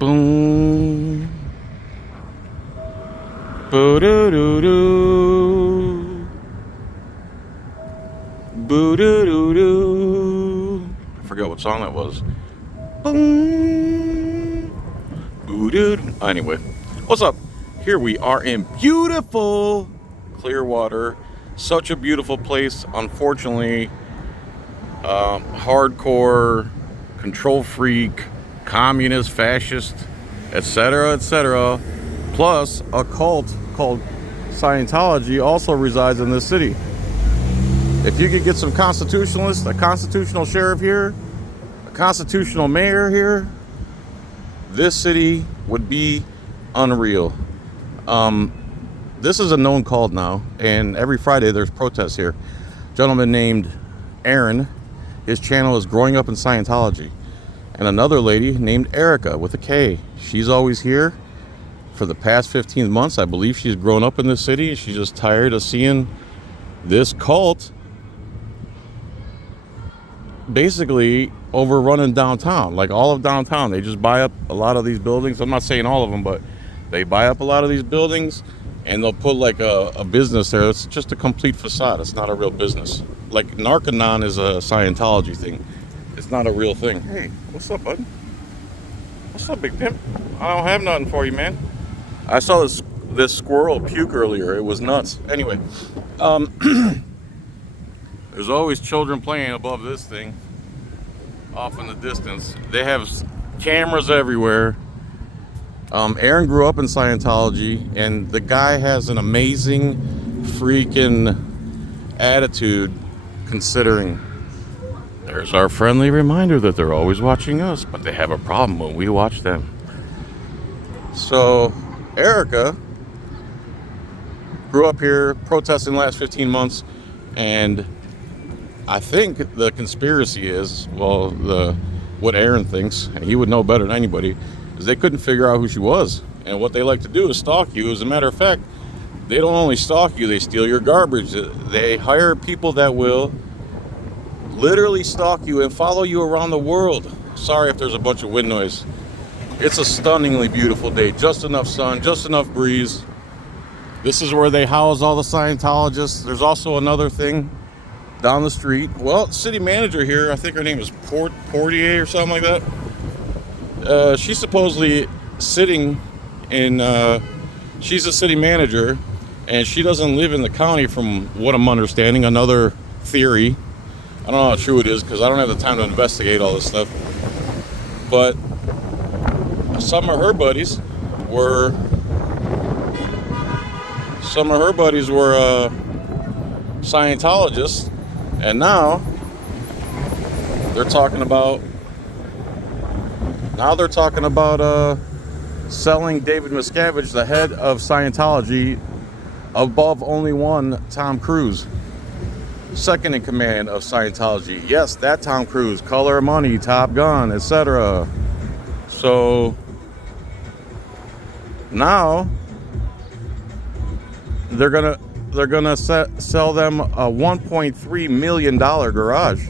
Boom. Boo-doo-doo-doo. Boo-doo-doo-doo. I forgot what song that was. Boom. Boo-doo-doo. Anyway, what's up? Here we are in beautiful Clearwater. Such a beautiful place. Unfortunately, hardcore, control freak, communist, fascist, etc., plus a cult called Scientology also resides in this city. If you could get some constitutionalists, a constitutional sheriff here, a constitutional mayor here, this city would be unreal. This is a known cult now, and every Friday there's protests here. A gentleman named Aaron, his channel is Growing Up in Scientology. And another lady named Erica with a K. She's always here for the past 15 months. I believe she's grown up in this city. She's just tired of seeing this cult basically overrunning downtown. Like all of downtown. They just buy up a lot of these buildings. I'm not saying all of them, but they buy up a lot of these buildings and they'll put like a business there. It's just a complete facade. It's not a real business. Like Narconon is a Scientology thing. It's not a real thing. Hey, what's up, bud? What's up, big pimp? I don't have nothing for you, man. I saw this squirrel puke earlier. It was nuts. Anyway, there's always children playing above this thing off in the distance. They have cameras everywhere. Aaron grew up in Scientology, and the guy has an amazing freaking attitude considering. There's our friendly reminder that they're always watching us, but they have a problem when we watch them. So, Erica grew up here protesting the last 15 months, and I think the conspiracy is, well, what Aaron thinks, and he would know better than anybody, is they couldn't figure out who she was. And what they like to do is stalk you. As a matter of fact, they don't only stalk you, they steal your garbage. They hire people that will literally stalk you and follow you around the world. Sorry if there's a bunch of wind noise. It's a stunningly beautiful day. Just enough sun, just enough breeze. This is where they house all the Scientologists. There's also another thing down the street. Well, city manager here, I think her name is Portier or something like that. She's supposedly sitting in, she's a city manager, and she doesn't live in the county from what I'm understanding. Another theory. I don't know how true it is because I don't have the time to investigate all this stuff. But some of her buddies were Scientologists, and now they're talking about selling David Miscavige, the head of Scientology, above only one Tom Cruise, second in command of Scientology. Yes, that Tom Cruise, Color Money, Top Gun, etc. So now they're gonna sell them a $1.3 million garage,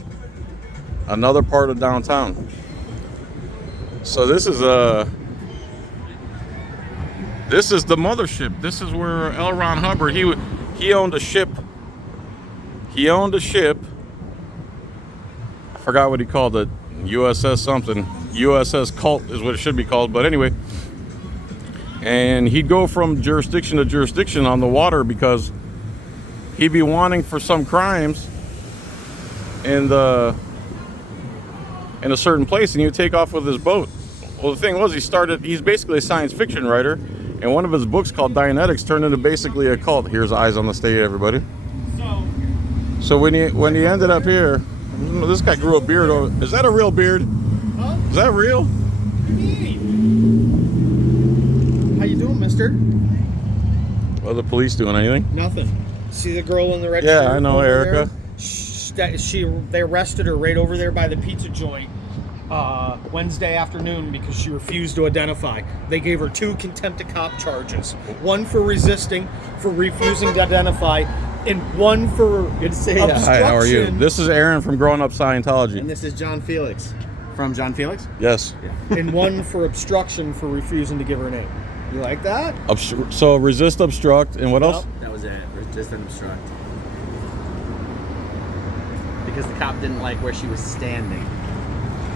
another part of downtown. So this is the mothership. This is where L. Ron Hubbard, he owned a ship. He owned a ship. I forgot what he called it. USS something. USS Cult is what it should be called. But anyway, and he'd go from jurisdiction to jurisdiction on the water because he'd be wanting for some crimes in a certain place, and he'd take off with his boat. Well, the thing was, he's basically a science fiction writer, and one of his books called Dianetics turned into basically a cult. Here's eyes on the stage, everybody. So when he ended up here, this guy grew a beard. Is that a real beard? Huh? Is that real? How you doing, mister? Are the police doing anything? Nothing. See the girl in the red Yeah, shirt I know, Erica. They arrested her right over there by the pizza joint Wednesday afternoon because she refused to identify. They gave her 2 contempt of cop charges. One for refusing to identify, and one for Good to see you. Hi, how are you? This is Aaron from Growing Up Scientology. And this is JohnFilax. From JohnFilax? Yes. And one for obstruction for refusing to give her name. You like that? So resist, obstruct, and what else? That was it. Resist and obstruct. Because the cop didn't like where she was standing.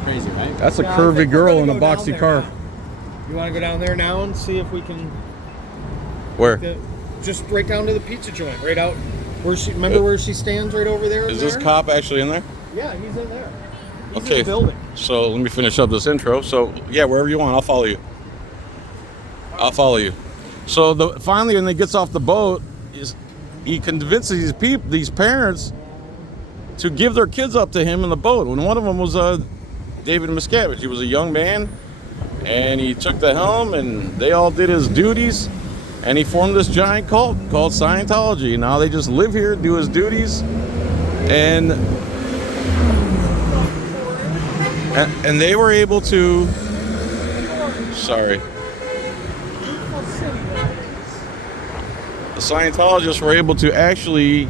Crazy, right? That's a Yeah, I curvy think we're girl gonna in a go down boxy there car. now. You want to go down there now and see if we can Where? just right down to the pizza joint, right out where she. Remember where she stands right over there? Is this cop actually in there? Yeah, he's in there. He's Okay. in the building. So let me finish up this intro. So yeah, wherever you want, I'll follow you. I'll follow you. So finally, when he gets off the boat, he convinces these parents to give their kids up to him in the boat. And one of them was David Miscavige. He was a young man, and he took the helm, and they all did his duties, and he formed this giant cult called Scientology. Now they just live here, do his duties, and they were able to. Sorry. The Scientologists were able to actually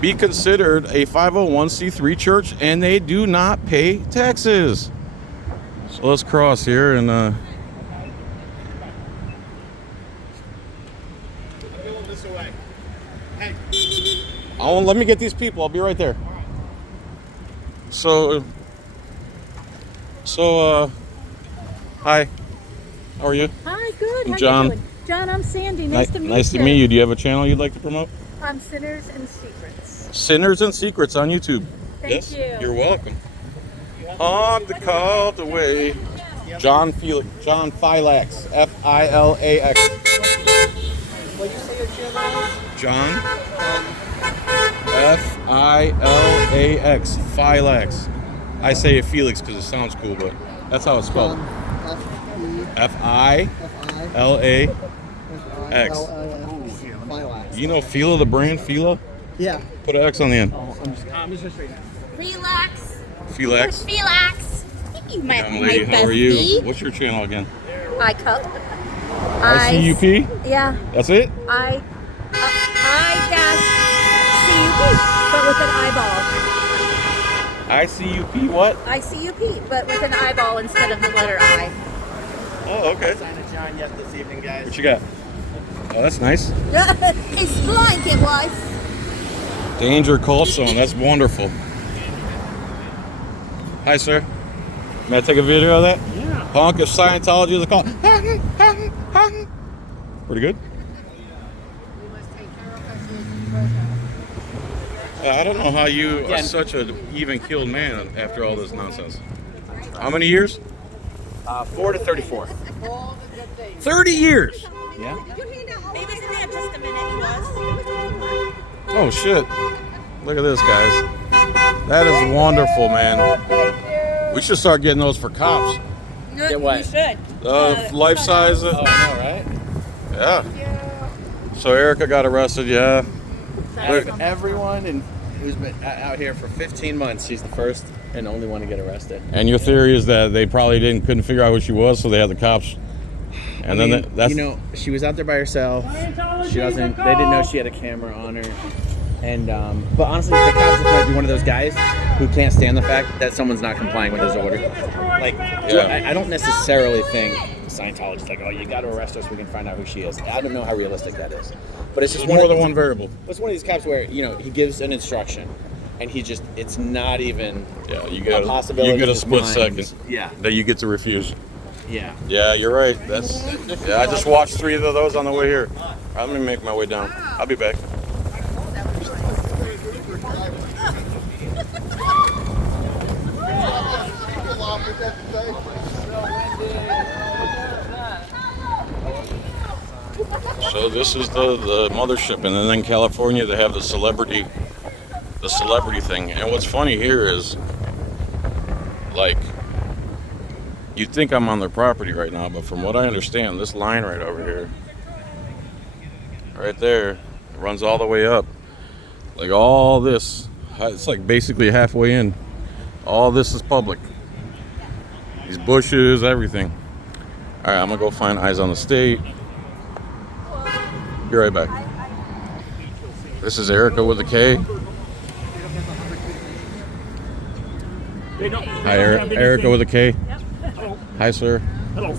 be considered a 501c3 church, and they do not pay taxes. So let's cross here and I'm going this way. Hey. let me get these people. I'll be right there. So hi. How are you? Hi, good. I'm How John. you doing? John, I'm Sandy. Nice to meet you. Nice to meet you. Do you have a channel you'd like to promote? Sinners and Secrets. Sinners and Secrets on YouTube. Thank Yes, you. you're welcome. On the called away. JohnFilax. Filax. What you say your channel is? John Filax. Filax. I say it Felix because it sounds cool, but that's how it's spelled. Filax. You know Fila, the brand Fila? Yeah. Put an X on the end. I'm just right now. Relax. Filax. Relax. My Young lady, how are you? What's your channel again? I cup. ICUP? Yeah. That's it? I dash CUP, but with an eyeball. ICUP what? ICUP, but with an eyeball instead of the letter I. Oh, okay. Sign a John yet this evening, guys. What you got? Oh, that's nice. It's blank, it was. Danger Cult Zone. That's wonderful. Hi, sir. May I take a video of that? Yeah. Honk if Scientology is a cult. Pretty good. I don't know how you are such an even-keeled man after all this nonsense. How many years? 4 to 34. 30 years. Yeah. Maybe in there just a minute, he was. Oh, shit. Look at this, guys. That is wonderful, man. We should start getting those for cops. Get what? You should. Life size. Oh, I know, right? Yeah. So Erica got arrested, yeah. Out of everyone who's been out here for 15 months, she's the first and only one to get arrested. And your theory is that they probably couldn't figure out who she was, so they had the cops. And then that's she was out there by herself. They didn't know she had a camera on her. And but honestly, the cops might be one of those guys who can't stand the fact that someone's not complying with his order. Like, I don't necessarily think Scientology's like, oh, you got to arrest her so we can find out who she is. I don't know how realistic that is. But it's just more than one variable. It's one of these cops where he gives an instruction, and it's not even you get a possibility. You get a in his split mind. second. Yeah. That you get to refuse. Yeah. Yeah, you're right. I just watched 3 of those on the way here. Let me make my way down. I'll be back. So this is the mothership, and then in California they have the celebrity thing. And what's funny here is, like, you'd think I'm on their property right now, but from what I understand, this line right over here, right there, runs all the way up. Like all this, it's like basically halfway in. All this is public. These bushes, everything. All right, I'm gonna go find Eyes on the State. Be right back. This is Erica with a K. They don't. Hi, Erica with a K. Hello. Hi, sir. Hello.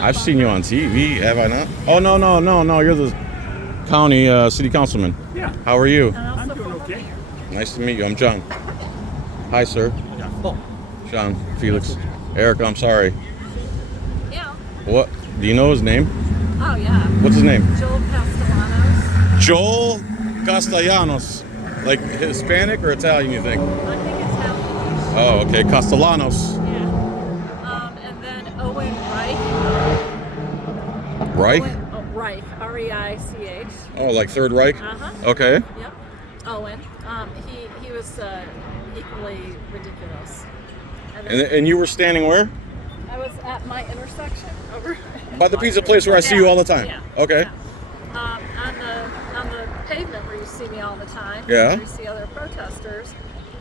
I've seen you on TV, have I not? Oh, no. You're the county city councilman. Yeah. How are you? I'm doing okay. Nice to meet you. I'm John. Hi, sir. Oh. JohnFilax. Erica, I'm sorry. Yeah. What? Do you know his name? Oh, yeah. What's his name? Joel Castellanos. Joel Castellanos. Like Hispanic or Italian, you think? I think it's Italian. Oh, okay. Castellanos. Yeah. And then Owen Reich. Reich? Reich. R-E-I-C-H. Oh, like Third Reich? Uh-huh. Okay. Yep. Owen. He was equally ridiculous. And you were standing where? I was at my intersection over By the pizza place where I see you all the time. Yeah. Okay. Yeah. On the pavement where you see me all the time. Yeah. Where you see other protesters,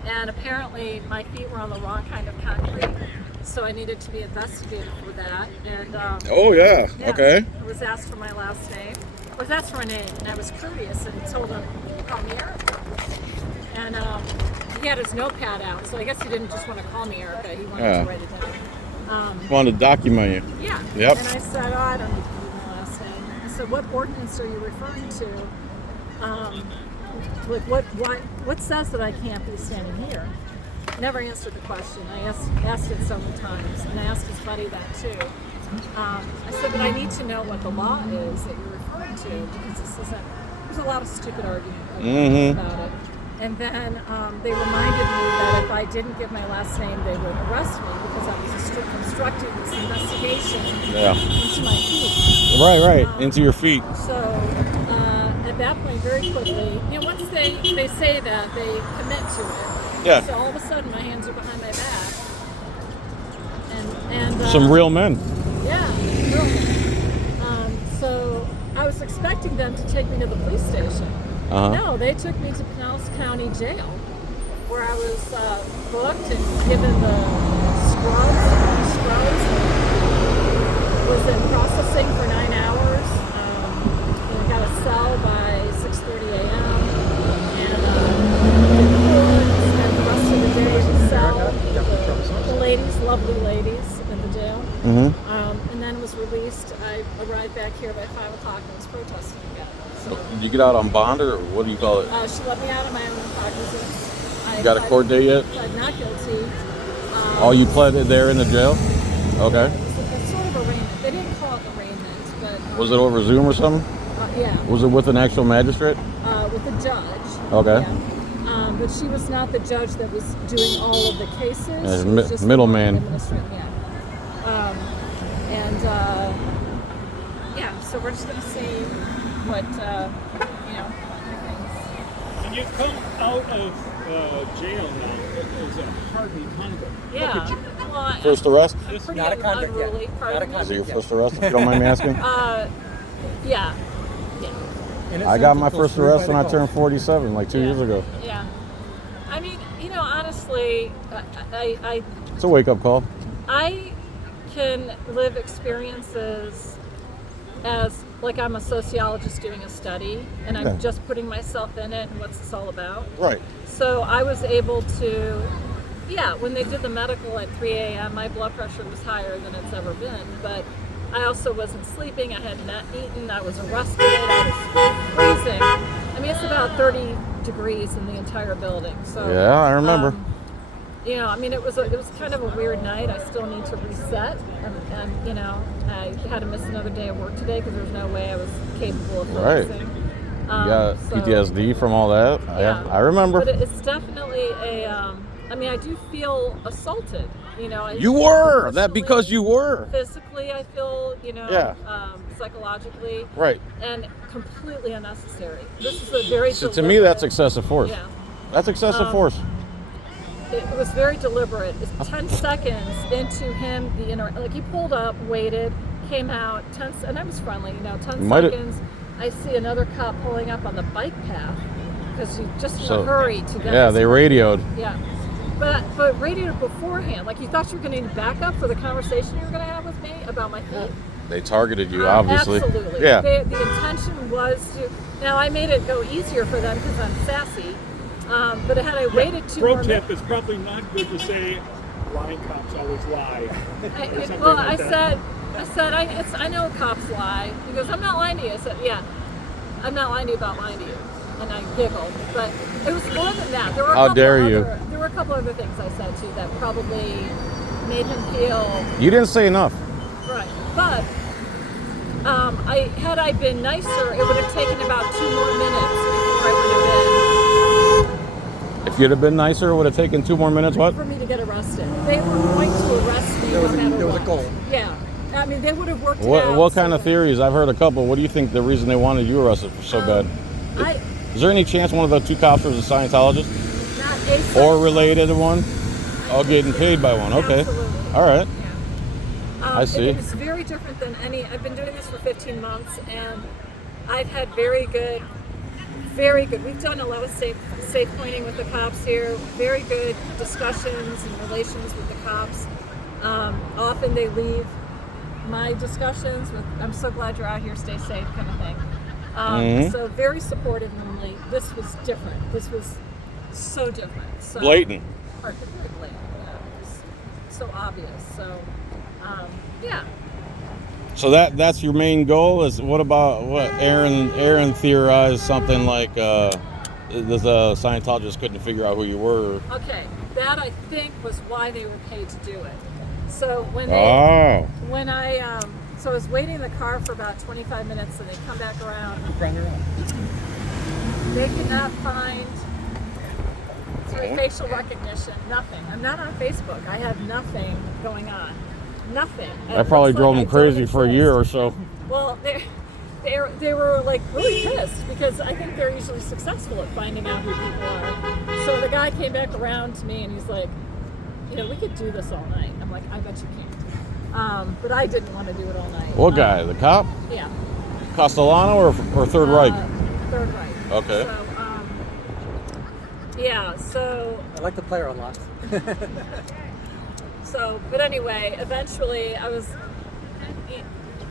and apparently my feet were on the wrong kind of concrete, so I needed to be investigated for that. And Oh, yeah. Okay. I was asked for my last name. I was asked for a name, and I was courteous and told him, call me Erica. And he had his notepad out, so I guess he didn't just want to call me Erica. He wanted to write it down. Wanted to document you. Yeah. Yep. And I said, oh, I don't need to give you my last name. I said, what ordinance are you referring to? Like, what says that I can't be standing here? Never answered the question. I asked it several times, and I asked his buddy that too. I said, but I need to know what the law is that you're referring to, because this isn't. There's a lot of stupid argument about it. And then they reminded me that if I didn't give my last name, they would arrest me because I was obstructing this investigation into my feet. Right. Into your feet. So at that point, very quickly, once they say that, they commit to it. Yeah. So all of a sudden, my hands are behind my back. And Some real men. Yeah, really. So I was expecting them to take me to the police station. No, they took me to Pinellas County Jail, where I was booked and given the scrubs. Was in processing for 9 hours. And I got a cell by 6:30 a.m. And did court, spent the rest of the day in the cell. The ladies, lovely ladies in the jail. And then was released. I arrived back here by 5 o'clock and was protesting again. So, Did you get out on bond, or what do you call it? she let me out of my own cognizance. You got a court date yet? I pled not guilty. Oh, you pled there in the jail? Okay. It's sort of arraignment. They didn't call it arraignment, but Was it over Zoom or something? yeah, Was it with an actual magistrate? with a judge. Okay. Yeah. But she was not the judge that was doing all of the cases. Yeah, She was just the middleman. administrator, yeah. So we're just going to see what happens. And you've come out of jail now as a hardened convict. Yeah. Well, First arrest? I'm pretty Not a convict yet. unruly. Pardon me? Is it your first arrest, if you don't mind me asking? Yeah. I got my first arrest when I turned 47, like 2 years ago. Yeah. I mean, honestly, I It's a wake-up call. I can live experiences as like I'm a sociologist doing a study, and I'm just putting myself in it and what's this all about. Right. So I was able to, when they did the medical at 3 a.m., my blood pressure was higher than it's ever been, but I also wasn't sleeping, I had not eaten, I was arrested, I was freezing. I mean, it's about 30 degrees in the entire building. So Yeah, I remember. it was kind of a weird night. I still need to reset, and I had to miss another day of work today because there's no way I was capable of focusing. You got PTSD from all that? Yeah. I remember. But it's definitely I do feel assaulted. You were! That because you were! Physically, I feel, psychologically. Right. And completely unnecessary. This is a very So to me, that's excessive force. Yeah. That's excessive force. It was very deliberate. It's 10 seconds into him, he pulled up, waited, came out, and I was friendly, 10 seconds. I see another cop pulling up on the bike path because he's just in a hurry to get Yeah, they radioed. Yeah. But radioed beforehand. Like, you thought you were going to need backup for the conversation you were going to have with me about my feet? They targeted you, obviously. Absolutely. Yeah. The intention was to... Now, I made it go easier for them because I'm sassy. But had I waited 2 more Pro minutes... tip, it's probably not good to say, lying cops always lie. I said, I know cops lie. He goes, I'm not lying to you. I said, yeah, I'm not lying to you about lying to you. And I giggled, but it was more than that. There were How dare you? There were a couple other things I said too that probably made him feel You didn't say enough. right. But had I been nicer, it would have taken about 2 more minutes before I would have been. If you'd have been nicer, it would have taken 2 more minutes. What? For me to get arrested. They were going to arrest me no matter what. There was a goal. Yeah. I mean, they would have worked it out. What kind of theories? I've heard a couple. What do you think the reason they wanted you arrested so bad? Is there any chance one of the 2 cops was a Scientologist? Not a Or related to one? Oh, getting paid by one. Okay. Absolutely. All right. Yeah. I see. It's very different than any. I've been doing this for 15 months, and I've had very good. We've done a lot of safe pointing with the cops here. Very good discussions and relations with the cops. Often they leave my discussions with, "I'm so glad you're out here. Stay safe," kind of thing. So very supportive normally. This was different. This was so different. So Blatant. Particularly blatant. Yeah. It was so obvious. So yeah. So that's your main goal. Is what about what Aaron theorized something like the Scientologists couldn't figure out who you were. Okay, that I think was why they were paid to do it. So when so I was waiting in the car for about 25 minutes, and they come back around. They could not find through facial recognition, nothing. I'm not on Facebook. I have nothing going on. Nothing. That probably drove them crazy for a year or so. Well, they were like really pissed because I think they're usually successful at finding out who people are. So the guy came back around to me and he's like, we could do this all night. I'm like, I bet you can't. But I didn't want to do it all night. What guy? The cop? Yeah. Castellano or Third Reich? Third Reich. Okay. So I like the player unlocks. But anyway, eventually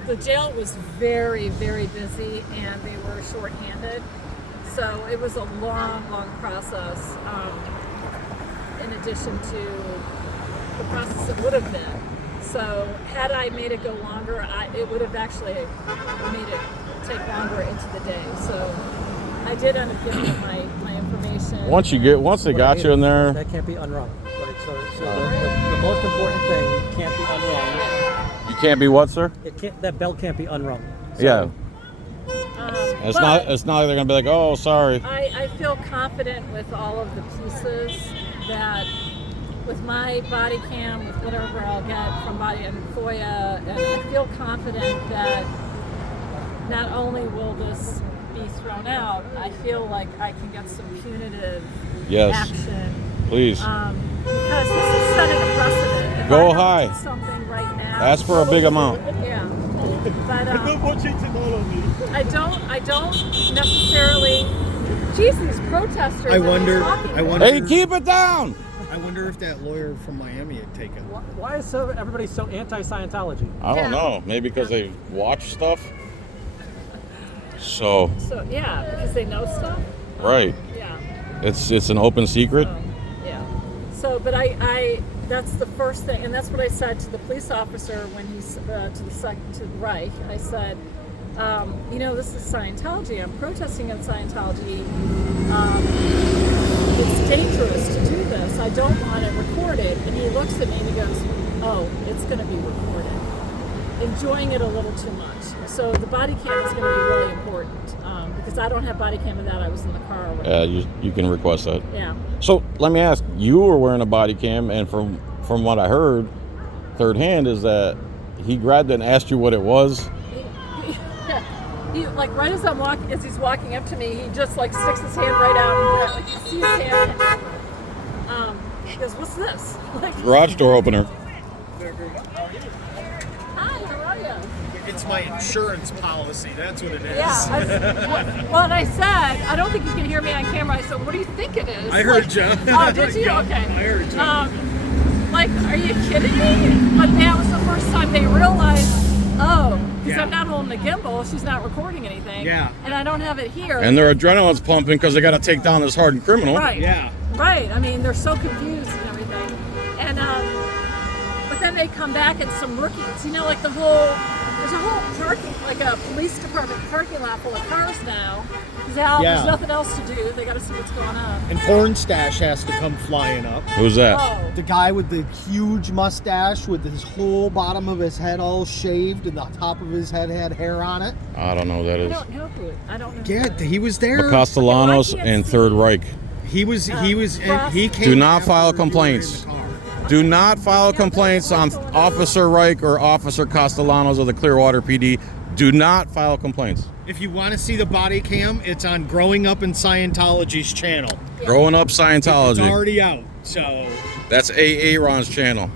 the jail was very, very busy and they were short-handed. So it was a long, long process in addition to the process it would have been. So had I made it go longer, it would have actually made it take longer into the day. So I did end up giving them my information. Once they got you in there. That can't be unwrung. Right? So the most important thing can't be unwrung. You can't be what, sir? That bell can't be unwrung. So, yeah. It's not like they're gonna be like, oh, sorry. I feel confident with all of the pieces that with my body cam, with whatever I'll get from body and FOIA, and I feel confident that not only will this be thrown out, I feel like I can get some punitive action. Please. Because this is setting a precedent. If Go I don't high. do something right now. Ask for a big amount. Yeah. But I don't want you to know me. I don't necessarily. Geez, these protesters. I wonder. Hey, keep it down. I wonder if that lawyer from Miami had taken. Why is everybody so anti-Scientology? I don't know. Maybe because they watch stuff. So yeah, because they know stuff. Right. Yeah. It's an open secret. Yeah. So, but I that's the first thing, and that's what I said to the police officer when he's to Reich. I said, this is Scientology. I'm protesting against Scientology. It's dangerous to do this. I don't want it recorded. And he looks at me and he goes, oh, it's going to be recorded. Enjoying it a little too much. So the body cam is going to be really important because I don't have body cam in that. I was in the car. Yeah, you can request that. Yeah. So let me ask, you were wearing a body cam, and from what I heard, third hand, is that he grabbed it and asked you what it was. He like right as he's walking up to me, he just like sticks his hand right out and you see his hand. He goes, "What's this?" Like, garage door opener. hi, how are you? It's my insurance policy. That's what it is. Yeah. Well, and I said, I don't think you can hear me on camera. I said, what do you think it is? I heard you. Oh, did you? Yeah, Okay. I heard you. Like, are you kidding me? But that was the first time they realized, because I'm not holding the gimbal, she's not recording anything. Yeah. And I don't have it here. And their adrenaline's pumping because they got to take down this hardened criminal. Right. Yeah. Right. I mean, they're so confused and everything. And then they come back and some rookies. You know, like there's a whole parking, like a police department parking lot full of cars now. There's nothing else to do. They got to see what's going on. And Porn Stash has to come flying up. Who's that? Oh, The guy with the huge mustache with his whole bottom of his head all shaved and the top of his head had hair on it. I don't know who that I is. don't know who. I don't know. who Yeah, that he was there. Castellanos Okay, well, I and can't Third see. Reich. He came. Do not after file you were in complaints. the car. Do not file complaints on Officer Reich or Officer Castellanos of the Clearwater PD. Do not file complaints. If you want to see the body cam, it's on Growing Up in Scientology's channel. Growing Up It's Scientology. already out. So That's Aaron's channel.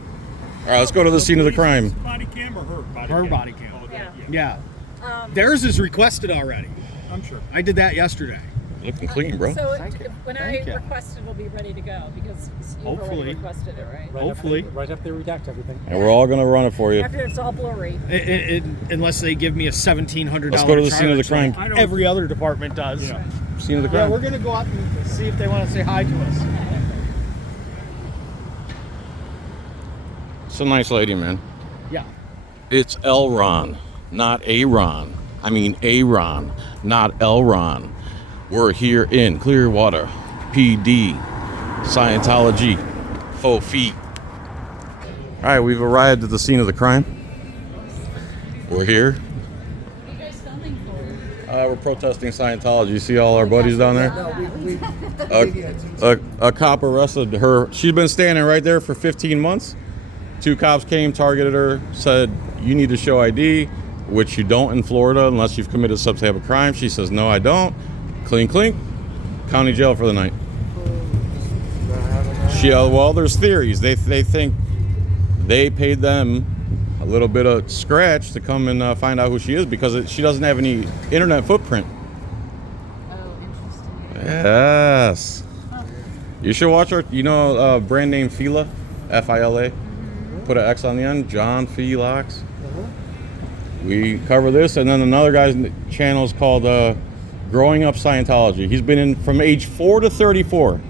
All right, let's go to the scene of the crime. Body cam or her body her cam? body cam. Oh, that, Yeah. Yeah. Theirs is requested already. I'm sure. I did that yesterday. Looking clean, bro. So Thank you. when Thank I you. request it, it'll be ready to go because you've Hopefully. already requested it, right? Hopefully. Right after they redact everything. And we're all gonna run it for you. After it's all blurry. Unless they give me a $1,700 Let's go to the scene of the charge, crime. like every other department does. Yeah. Scene of the Yeah, crime. we're gonna go out and see if they want to say hi to us. It's a nice lady, man. Yeah. It's Elron, not Aaron. I mean Aaron, not Elron. We're here in Clearwater PD, Scientology, faux feet. All right, we've arrived at the scene of the crime. We're here. What are you guys filming for? We're protesting Scientology. You see all our buddies down there? A cop arrested her. She's been standing right there for 15 months. 2 cops came, targeted her, said, "You need to show ID," which you don't in Florida unless you've committed some type of crime. She says, "No, I don't." Clink, clink. County jail for the night. Well, there's theories. They think they paid them a little bit of scratch to come and find out who she is because she doesn't have any internet footprint. Oh, interesting. Yes. You should watch her. You know, brand name Fila, Fila. Put an X on the end. JohnFilax. We cover this, and then another guy's channel is called Growing Up Scientology. He's been in from age 4 to 34.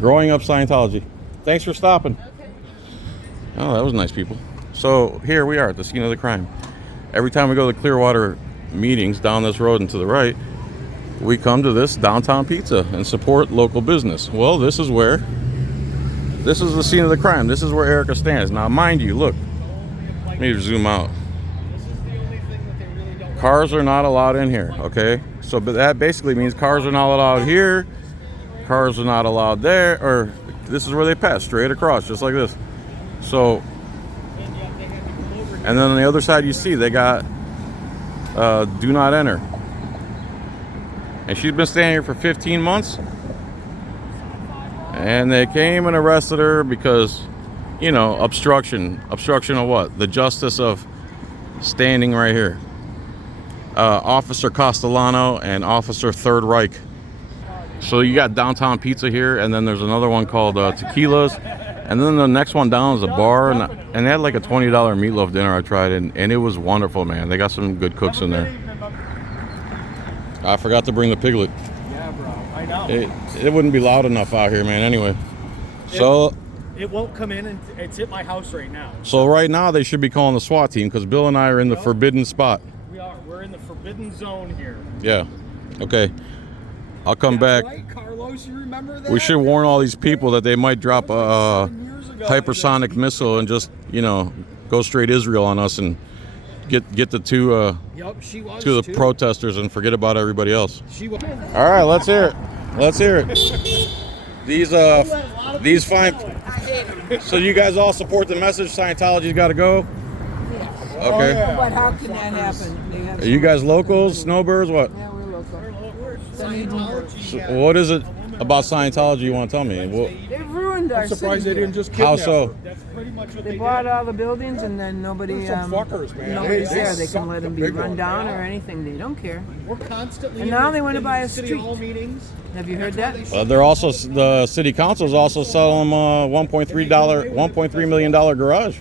Growing Up Scientology. Thanks for stopping. Okay. Oh, that was nice, people. So here we are at the scene of the crime. Every time we go to the Clearwater meetings down this road and to the right, we come to this downtown pizza and support local business. Well, this is the scene of the crime. This is where Erica stands. Now, mind you, look, let me zoom out. Cars are not allowed in here, okay? So but that basically means cars are not allowed here, cars are not allowed there, or this is where they pass, straight across, just like this. So, and then on the other side you see they got do not enter. And she's been standing here for 15 months. And they came and arrested her because, you know, obstruction. Obstruction of what? The justice of standing right here. Officer Castellano and Officer Third Reich. So you got downtown pizza here, and then there's another one called Tequila's. And then the next one down is a bar, and they had like a $20 meatloaf dinner I tried, and it was wonderful, man. They got some good cooks in there. I forgot to bring the piglet. Yeah, bro. I know. It wouldn't be loud enough out here, man, anyway. So It won't come in, and it's at my house right now. so right now they should be calling the SWAT team because Bill and I are in the forbidden spot. We are. We're in the forbidden zone here. Yeah. Okay. I'll come back. Right, Carlos? You remember that? We should warn all these people that they might drop a 7 years ago. hypersonic missile and just, you know, go straight Israel on us and get the two Yep, she was to the too. protesters and forget about everybody else. She was. All right, let's hear it. Let's hear it. These fine. So you guys all support the message? Scientology's got to go. Okay. But how can that happen? They have Are you guys locals, snowbirds? What? Yeah, we're local. Scientology. What is it about Scientology you want to tell me? They've ruined our Surprised they city. didn't just How kidnap so? her. That's pretty much what They they bought did. all the buildings and then nobody, Some fuckers, man. nobody's They there. They suck can let the them be big run one. down or anything. They don't care. We're constantly. And in now the- they want to in buy the a city street. hall meetings. Have you heard that? They're also the city council is also selling them a $1.3 million garage.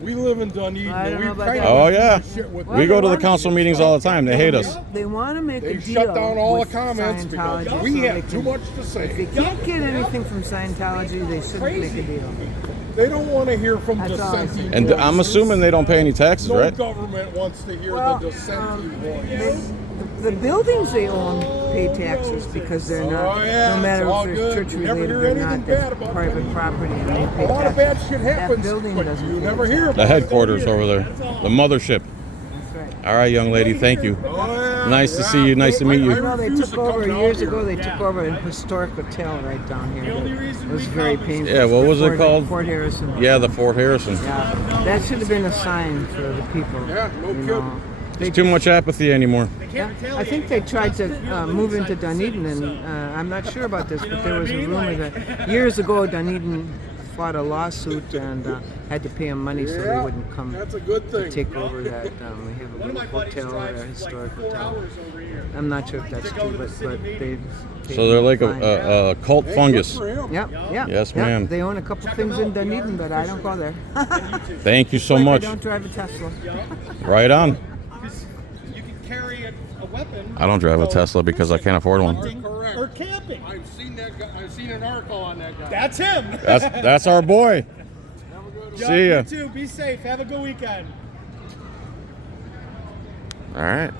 We live in Dunedin. I don't and we know about kinda that. Oh do yeah, shit with we go to the council meetings all the time. They hate us. They want to make a They deal shut down all the with comments because Scientology we so have they too can- much to If they say. can't get anything from Scientology, they shouldn't make a deal. They don't want to hear from That's all I dissenting see. And I'm assuming they don't pay any taxes, No right? government wants to hear Well, the dissenting voice. The buildings they own pay taxes because they're not, Oh, yeah, no matter it's all if they're good. church You never related hear or anything not, bad that's about private them. property and they A pay lot of bad taxes. shit That happens, building but doesn't you pay never taxes. hear The about it. headquarters over there, the mothership. That's right. All right, young lady, thank you. Oh, yeah, Nice to yeah. see you. Nice to meet you. You know, they refuse took to over come years down ago. here. They took over a historic hotel right down here. It was very painful. Yeah, what was it called? Fort Harrison. Yeah, the Fort Harrison. Yeah, that should have been a sign for the people. Yeah, no you kidding. know. They There's too much apathy anymore. Yeah, I think they tried to move into Dunedin, and I'm not sure about this, but there was a rumor that years ago Dunedin fought a lawsuit and had to pay them money so they wouldn't come That's a good to thing. take over that. We have a little hotel, a historic hotel. I'm not sure if that's true, but they So they're like fine. a cult fungus. Good for him. Yep, yep. Yes, yep. ma'am. They own a couple things in Dunedin, but I don't go there. Thank you so Like, much. I don't drive a Tesla. Right on. You can carry a weapon. I don't drive a Tesla because I can't afford one. Hunting Correct. or camping. I've seen that guy. I've seen an article on that guy. That's him. That's our boy. See ya. You too. Be safe. Have a good weekend. All right.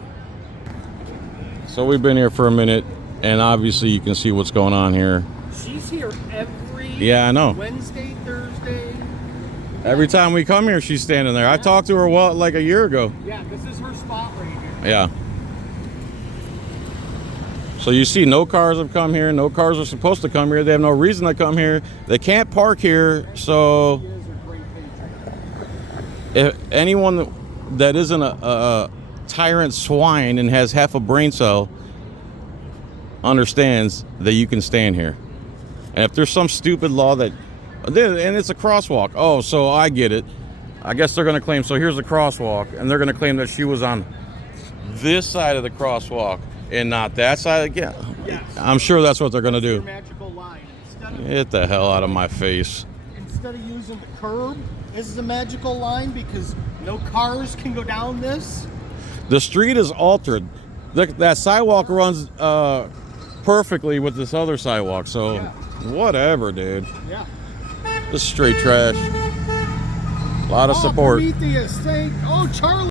So we've been here for a minute, and obviously you can see what's going on here. She's here every Yeah, I know. Wednesday, Thursday. Every time we come here, she's standing there. I talked to her like a year ago. Yeah, this is her spot right here. Yeah. So you see, no cars have come here. No cars are supposed to come here. They have no reason to come here. They can't park here. So if anyone that isn't a tyrant swine and has half a brain cell understands that you can stand here. And if there's some stupid law that, and it's a crosswalk. Oh, so I get it. I guess they're going to claim, so here's the crosswalk, and they're going to claim that she was on this side of the crosswalk and not that side again. Yes. I'm sure that's what they're going to Your do. magical line. Get the hell out of my face. Instead of using the curb, this is a magical line because no cars can go down this. The street is altered. That sidewalk runs perfectly with this other sidewalk, so whatever, dude. Yeah. This is straight trash. A lot of support. Prometheus, thank. Oh, Charlie.